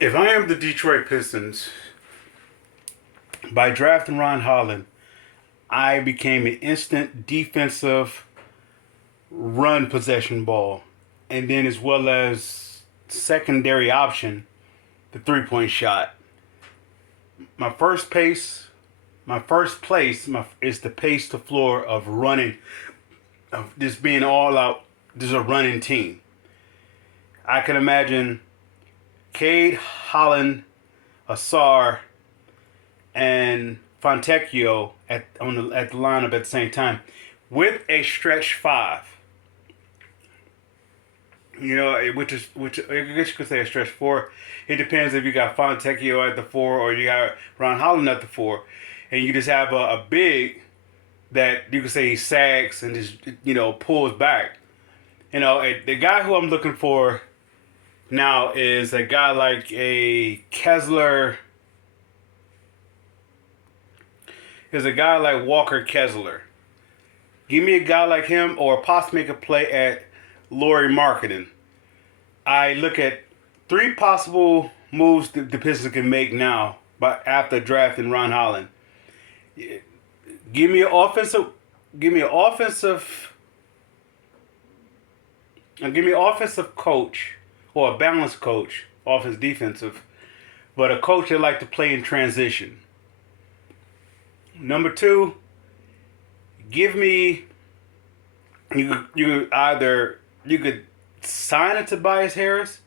If I am the Detroit Pistons, by drafting Ron Holland, I became an instant defensive run possession ball, and then as well as secondary option, the 3-point shot. My first pace, my first place, is the pace to floor of running, of just being all out. This is a running team. I can imagine Cade, Holland, Asar, and Fontecchio at the lineup at the same time, with a stretch five. Which I guess you could say a stretch four. It depends if you got Fontecchio at the four or you got Ron Holland at the four, and you just have a big that you could say he sags and just pulls back. The guy who I'm looking for now is a guy like a Kessler. Is a guy like Walker Kessler. Give me a guy like him, or possibly make a play at Laurie Marketing. I look at three possible moves the Pistons can make now, but after drafting Ron Holland. Give me an offensive. Give me an offensive. Give me an offensive coach or a balanced coach, offense defensive, but a coach that like to play in transition. Number two, give me you could sign it to Tobias Harris,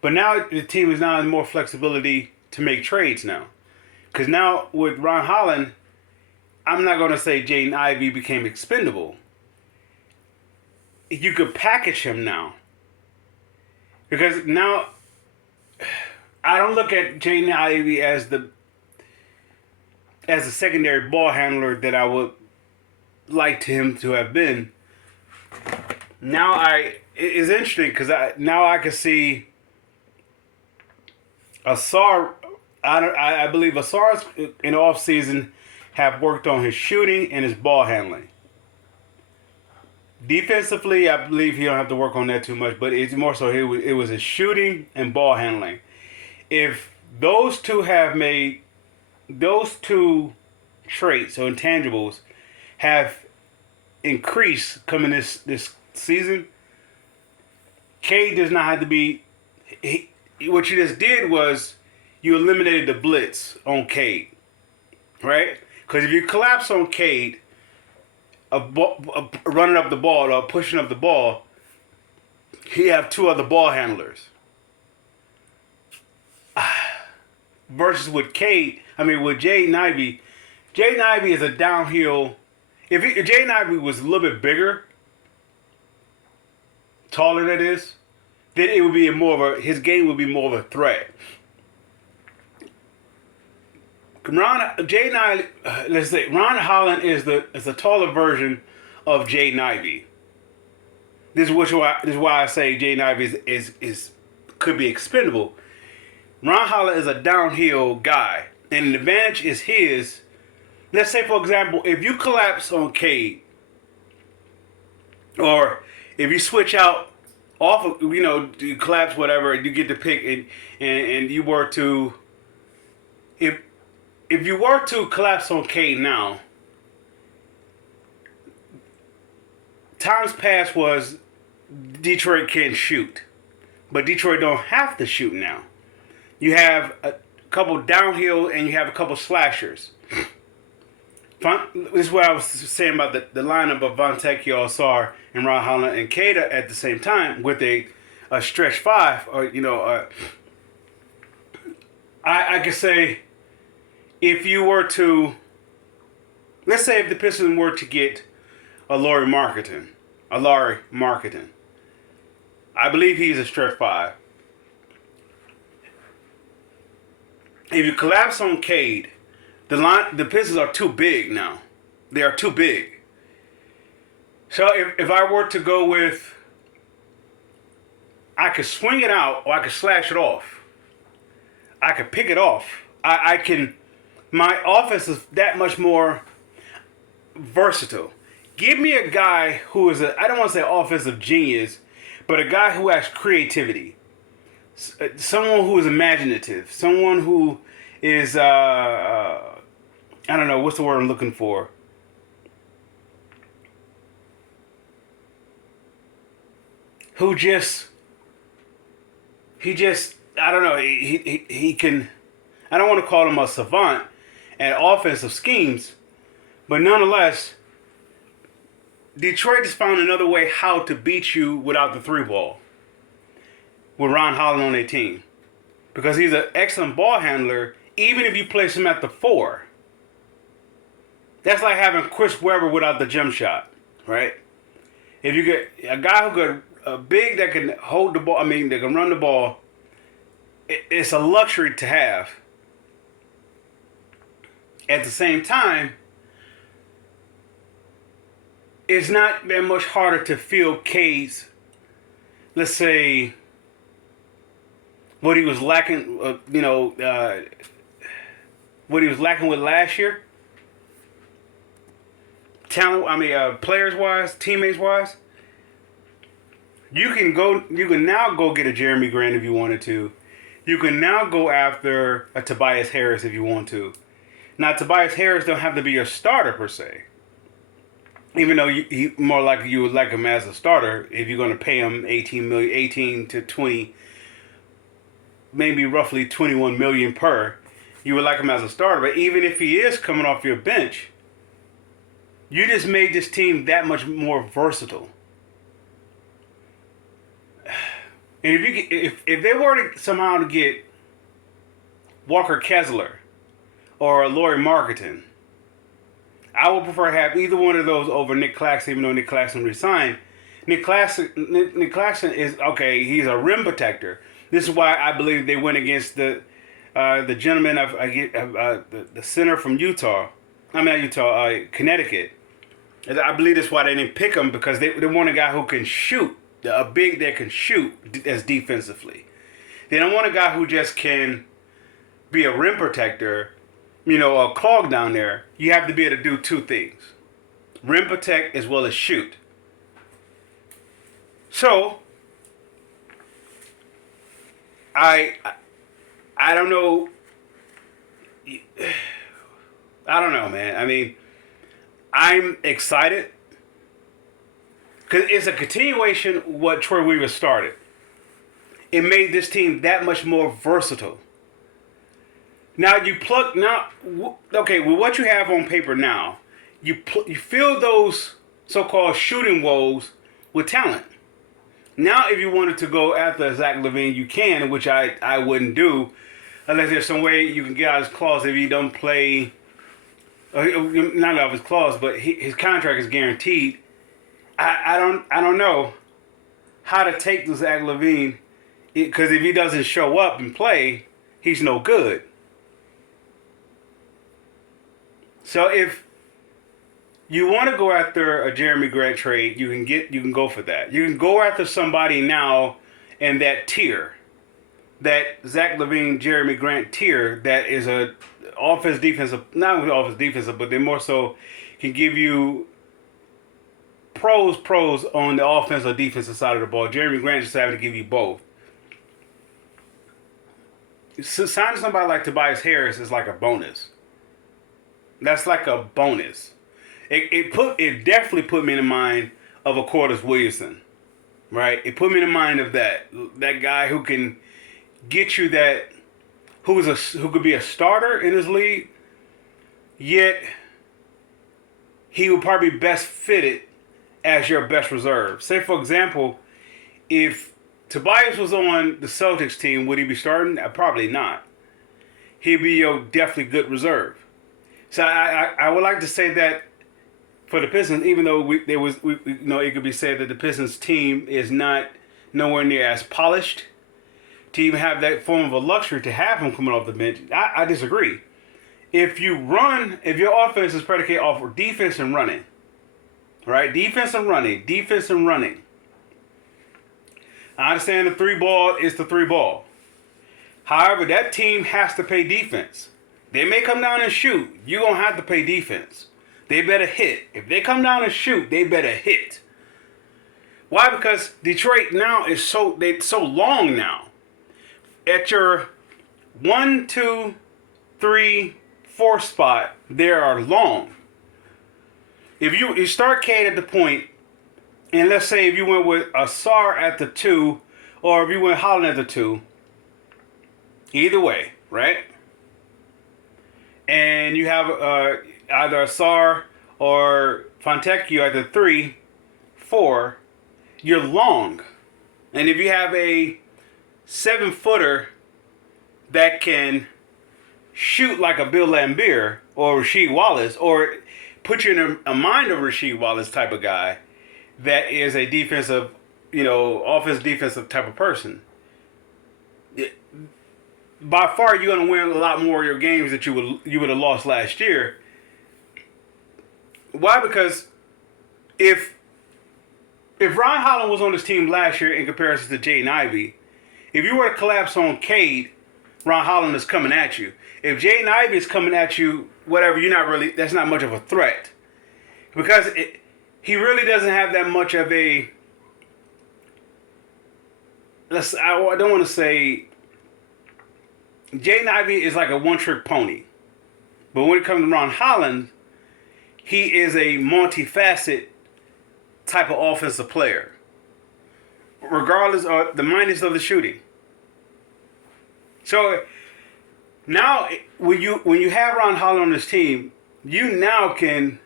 but now the team is now in more flexibility to make trades now, because now with Ron Holland, I'm not going to say Jaden Ivey became expendable. You could package him now, because now I don't look at Jaden Ivey as a secondary ball handler that I would like him to have been. Now it's interesting because now I can see Asar. I believe Asar's in the offseason have worked on his shooting and his ball handling. Defensively, I believe he don't have to work on that too much, but it's more so it was his shooting and ball handling. If those two traits or intangibles have increased coming this season, Cade does not have to be. What you just did was you eliminated the blitz on Cade, right? Because if you collapse on Cade, running up the ball or pushing up the ball, he have two other ball handlers. Versus with Jaden Ivey, Jaden Ivey is a downhill. If Jaden Ivey was a little bit bigger, taller that is, then it would be his game would be more of a threat. Let's say Ron Holland is a taller version of Jaden Ivey. This is why I say Jaden Ivey is could be expendable. Ron Holland is a downhill guy, and the advantage is his. Let's say, for example, if you collapse on Cade, or if you switch out off of, you collapse whatever, you get the pick, and you were to, if you were to collapse on Cade now, times past was Detroit can't shoot, but Detroit don't have to shoot now. You have a couple downhill and you have a couple slashers. This is what I was saying about the lineup of Fontecchio, Asar, and Ron Holland and Kada at the same time with a stretch five, or I could say if you were to, let's say if the Pistons were to get a Laurie Marketing, I believe he's a stretch five. If you collapse on Cade, the Pistons are too big now. They are too big. So if I were to go with, I could swing it out or I could slash it off. I could pick it off. I can. My offense is that much more versatile. Give me a guy who is I don't want to say offensive genius, but a guy who has creativity. someone who is imaginative, someone who is I don't know what's the word I'm looking for. Who just he just I don't know he can. I don't want to call him a savant at offensive schemes, but nonetheless, Detroit just found another way how to beat you without the three ball with Ron Holland on their team, because he's an excellent ball handler. Even if you place him at the four, that's like having Chris Webber without the jump shot, right? If you get a guy who could a big that can hold the ball, I mean, that can run the ball, it's a luxury to have. At the same time, it's not that much harder to fill K's, let's say, what he was lacking, what he was lacking with last year. Players wise, teammates wise. You can now go get a Jeremy Grant if you wanted to. You can now go after a Tobias Harris if you want to. Now, Tobias Harris don't have to be your starter per se. Even though he more likely you would like him as a starter if you're going to pay him 18 to 20, maybe roughly 21 million per. You would like him as a starter, but even if he is coming off your bench, you just made this team that much more versatile. And if they were to somehow to get Walker Kessler or Lauri Markkanen, I would prefer to have either one of those over Nick Claxton, even though Nick Claxton resigned. Nick Claxton is okay. He's a rim protector. This is why I believe they went against the gentleman the center from Connecticut. I believe that's why they didn't pick him, because they want a guy who can shoot, a big that can shoot as defensively. They don't want a guy who just can be a rim protector, a clog down there. You have to be able to do two things: rim protect as well as shoot. So I don't know. I don't know, man. I mean, I'm excited because it's a continuation of what Troy Weaver started. It made this team that much more versatile. Now okay, with what you have on paper now, you fill those so-called shooting woes with talent. Now, if you wanted to go after Zach LaVine, you can, which I wouldn't do, unless there's some way you can get out of his clause if he don't play. Not out of his clause, but his contract is guaranteed. I don't know how to take the Zach LaVine, because if he doesn't show up and play, he's no good. So if you want to go after a Jeremy Grant trade, you can go for that. You can go after somebody now in that tier, that Zach LaVine, Jeremy Grant tier, that is a not offense defensive, but they more so can give you pros on the offensive or defensive side of the ball. Jeremy Grant just having to give you both. So signing somebody like Tobias Harris is like a bonus. That's like a bonus. It definitely put me in the mind of a Corliss Williamson, right? It put me in the mind of that guy who can get you that, who could be a starter in his league, yet he would probably be best fitted as your best reserve. Say, for example, if Tobias was on the Celtics team, would he be starting? Probably not. He'd be your definitely good reserve. So I would like to say that for the Pistons, even though it could be said that the Pistons team is not nowhere near as polished, to even have that form of a luxury to have him coming off the bench, I disagree. If your offense is predicated off of defense and running, right? Defense and running. I understand the three ball is the three ball. However, that team has to pay defense. They may come down and shoot. You're going to have to pay defense. They better hit. If they come down and shoot, they better hit. Why? Because Detroit now is so long now. at your 1, 2, 3, 4 spot, they are long. If you start Cade at the point, and let's say if you went with a Sar at the 2, or if you went Holland at the 2, either way, right? And you have either a Sar or Fontecchio at the 3, 4, you're long. And if you have a 7-footer that can shoot like a Bill Laimbeer or Rasheed Wallace, or put you in a mind of Rasheed Wallace type of guy that is a defensive, offensive defensive type of person, by far you're going to win a lot more of your games that you would have lost last year. Why? Because if Ron Holland was on this team last year in comparison to Jaden Ivey, if you were to collapse on Cade, Ron Holland is coming at you. If Jaden Ivey is coming at you, whatever, that's not much of a threat. Because he really doesn't have that much of a, I don't want to say, Jaden Ivey is like a one-trick pony. But when it comes to Ron Holland, he is a multifaceted type of offensive player, regardless of the minus of the shooting. So now, when you have Ron Holland on this team, you now can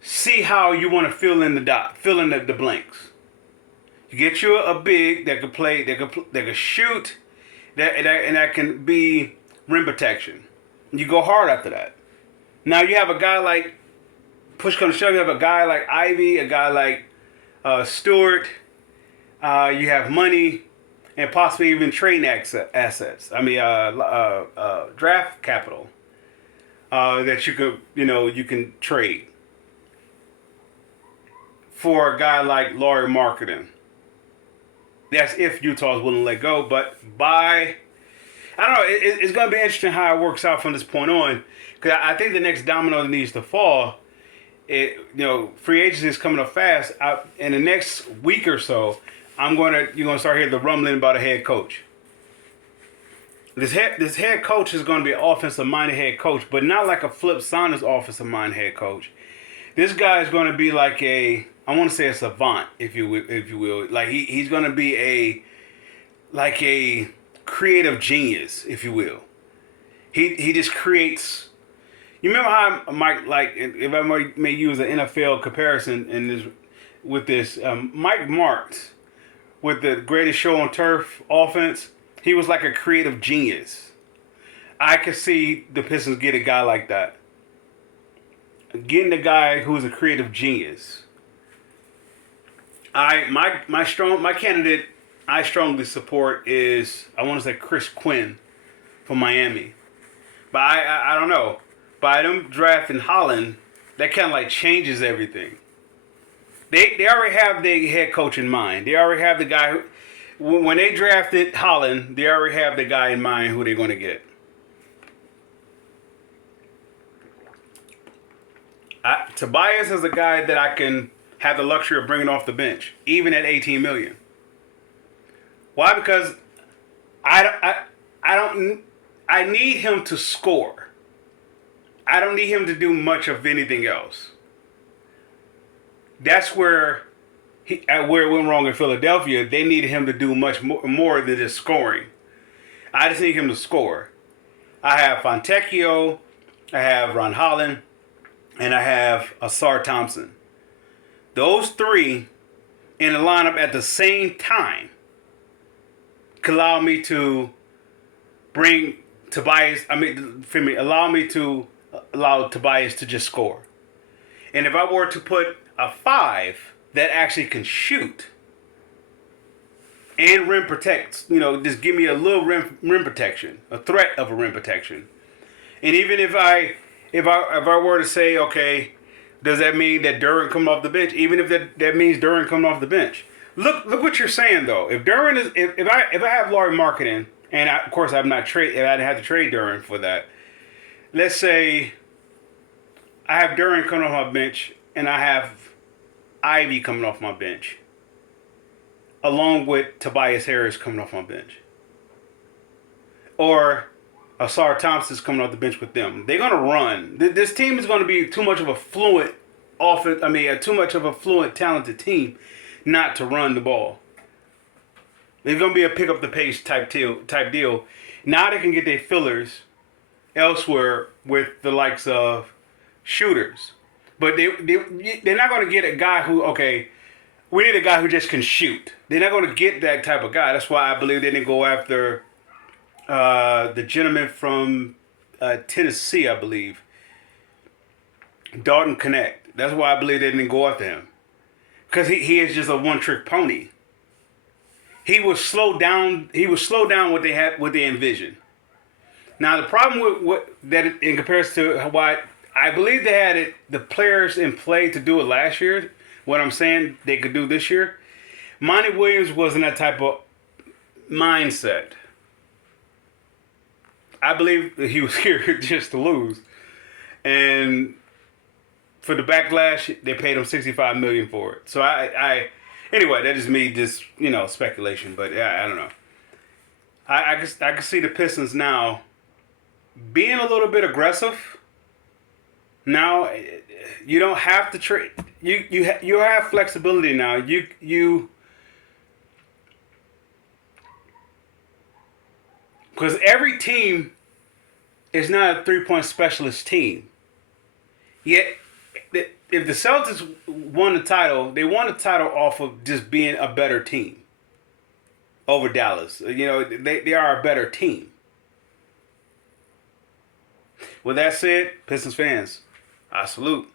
see how you want to fill in the blanks. You get you a big that can play, that can shoot, that can be rim protection. You go hard after that. Now you have a guy like, push comes to shove, you have a guy like Ivy, a guy like Stewart. You have money and possibly even trading assets. I mean, draft capital that you can trade for a guy like Lauri Markkanen. That's if Utah is willing to let go. But I don't know. It's going to be interesting how it works out from this point on. Because I think the next domino that needs to fall, free agency is coming up fast. In the next week or so, you're going to start hearing the rumbling about a head coach. This head coach is going to be an offensive-minded head coach, but not like a Flip Saunders offensive-minded head coach. This guy is going to be like I want to say a savant, if you will. Like he's going to be a creative genius, if you will. He just creates. You remember how Mike, like, if I may use an NFL comparison with this, Mike Martz with the Greatest Show on Turf offense, he was like a creative genius. I could see the Pistons get a guy like that. Getting a guy who's a creative genius. My candidate I strongly support is, I want to say, Chris Quinn from Miami. But I don't know. By them drafting Holland, that kind of like changes everything. They already have the head coach in mind. They already have the guy when they drafted Holland, they already have the guy in mind who they're going to get. Tobias is a guy that I can have the luxury of bringing off the bench, even at $18 million. Why? Because I need him to score. I don't need him to do much of anything else. That's where it went wrong in Philadelphia. They needed him to do much more than just scoring. I just need him to score. I have Fontecchio, I have Ron Holland, and I have Asar Thompson. Those three in the lineup at the same time could allow me to bring Tobias. Allow Tobias to just score. And if I were to put a 5 that actually can shoot and rim protects, just give me a little rim protection, a threat of a rim protection. And even if I were to say, okay, does that mean that Duren comes off the bench? Even if that means Duren comes off the bench. Look what you're saying though. If Duren is, if I have Lauri Markkanen, and of course I didn't have to trade Duren for that. Let's say I have Duren coming off my bench, and I have Ivy coming off my bench, along with Tobias Harris coming off my bench. or Asar Thompson's coming off the bench with them. They're gonna run. This team is gonna be too much of a fluent offense. I mean, too much of a fluent, talented team not to run the ball. They're gonna be a pick up the pace type deal. Now they can get their fillers elsewhere with the likes of shooters, but they're not gonna get a guy who we need a guy who just can shoot. They're not gonna get that type of guy. That's why I believe they didn't go after the gentleman from Tennessee, I believe, Dalton Connect. That's why I believe they didn't go after him, because he is just a one-trick pony. He was slow down. He was slow down what they envisioned. Now the problem with what that in comparison to why I believe they had the players in play to do it last year. What I'm saying they could do this year. Monty Williams wasn't that type of mindset. I believe that he was here just to lose, and for the backlash, they paid him $65 million for it. So anyway, that is me just speculation, but yeah, I don't know. I can see the Pistons now being a little bit aggressive. Now you don't have to trade. You have flexibility now. You because every team is not a 3-point specialist team. Yet, if the Celtics won the title, they won the title off of just being a better team over Dallas. They are a better team. With that said, Pistons fans, I salute.